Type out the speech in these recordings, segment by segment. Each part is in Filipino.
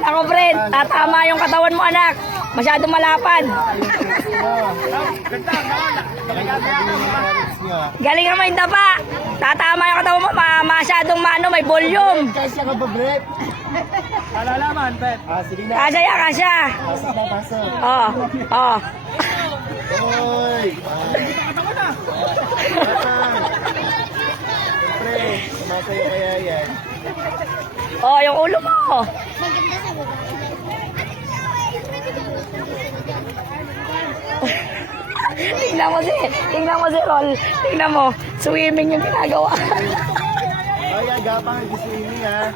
Ako, Fred, tatama yung katawan mo, anak. Masyadong malapad. Galing naman yung dapa. Tatama yung katawan mo, masyadong may volume. Kasya ka ba, Brett? Alalaman, Brett. Sige na. Kasya yan, kasya. Pasok na, pasok. Oo, oo. Oy! Pre, sumasayo kaya yan. Oh, yung ulo mo. Tingnan mo si Rol. Tingnan mo, swimming yung ginagawa. Ay, agapang nag-swimming ha.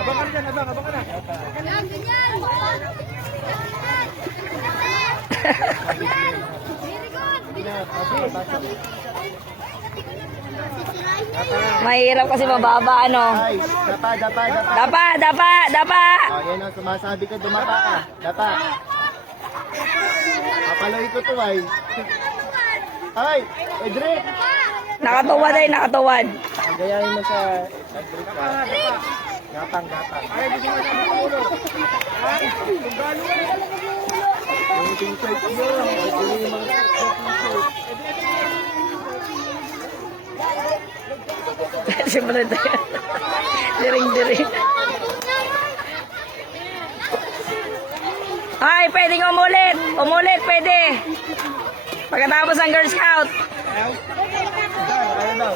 Abang ka na dyan, abang ka na. Mahirap kasi mababa, ano. Ay, dapa. Dapa. Oh, yan ang sumasabi ko, dumapa ka. Dapa. Kapaloy ko to ay. Ay, Edric. Nakatuwad ay nakatuwad. Gayahin mo sa Edric. Gapang. Ay, gusto mo sa ulo. Yung t-shirt mo. Yung mga t-shirt. Siyempre tayo. Diring. Ay, pwedeng umulit. Umulit, pwede. Pagkatapos ng Girl Scout. Ayaw daw.